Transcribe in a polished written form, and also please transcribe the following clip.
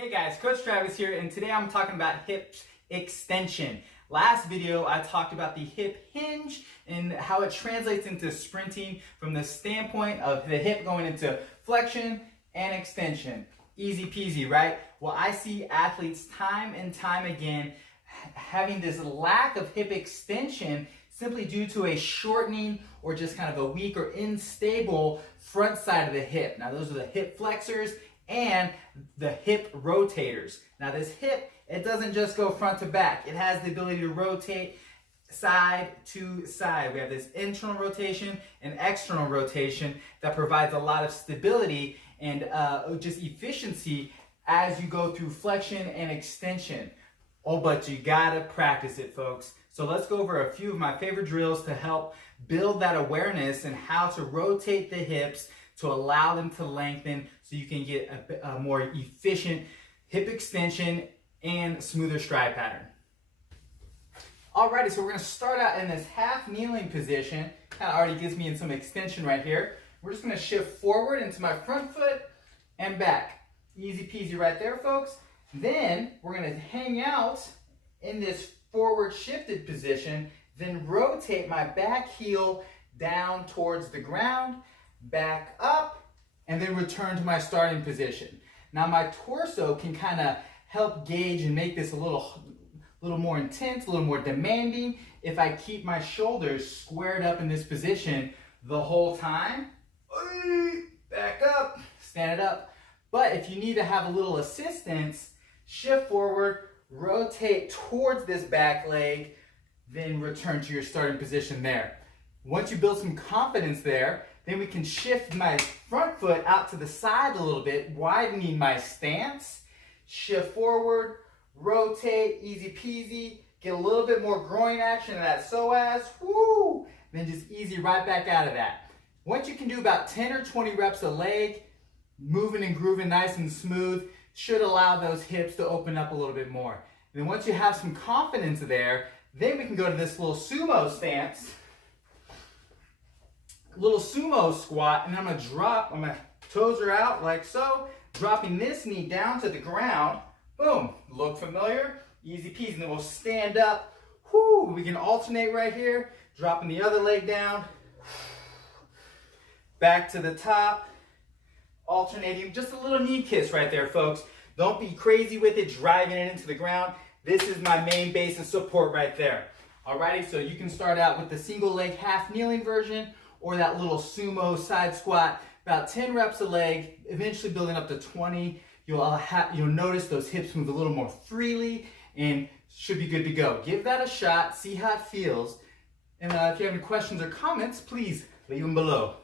Hey guys, Coach Travis here, and today I'm talking about hip extension. Last video I talked about the hip hinge and how it translates into sprinting from the standpoint of the hip going into flexion and extension. Easy peasy, right? Well, I see athletes time and time again having this lack of hip extension simply due to a shortening or just kind of a weak or unstable front side of the hip. Now those are the hip flexors and the hip rotators. Now this hip, it doesn't just go front to back. It has the ability to rotate side to side. We have this internal rotation and external rotation that provides a lot of stability and just efficiency as you go through flexion and extension. Oh, but you gotta practice it, folks. So let's go over a few of my favorite drills to help build that awareness and how to rotate the hips to allow them to lengthen so you can get a more efficient hip extension and smoother stride pattern. Alrighty, so we're gonna start out in this half kneeling position. Kind of already gives me in some extension right here. We're just gonna shift forward into my front foot and back. Easy peasy right there, folks. Then we're gonna hang out in this forward shifted position, then rotate my back heel down towards the ground, back up, and then return to my starting position. Now my torso can kind of help gauge and make this a little more intense, a little more demanding if I keep my shoulders squared up in this position the whole time. Back up, stand it up. But if you need to have a little assistance, shift forward, rotate towards this back leg, then return to your starting position there. Once you build some confidence there, then we can shift my front foot out to the side a little bit, widening my stance. Shift forward, rotate, easy peasy. Get a little bit more groin action in that psoas. Woo! Then just easy right back out of that. Once you can do about 10 or 20 reps a leg, moving and grooving nice and smooth, should allow those hips to open up a little bit more. And then once you have some confidence there, then we can go to this little sumo stance. Little sumo squat, and I'm gonna drop, my toes are out like so, dropping this knee down to the ground. Boom, look familiar? Easy peasy. And then we'll stand up. Whoo, we can alternate right here, dropping the other leg down, back to the top, alternating, just a little knee kiss right there, folks. Don't be crazy with it, driving it into the ground. This is my main base of support right there. Alrighty, so you can start out with the single leg half kneeling version or that little sumo side squat, about 10 reps a leg, eventually building up to 20. You'll notice those hips move a little more freely and should be good to go. Give that a shot, see how it feels. And if you have any questions or comments, please leave them below.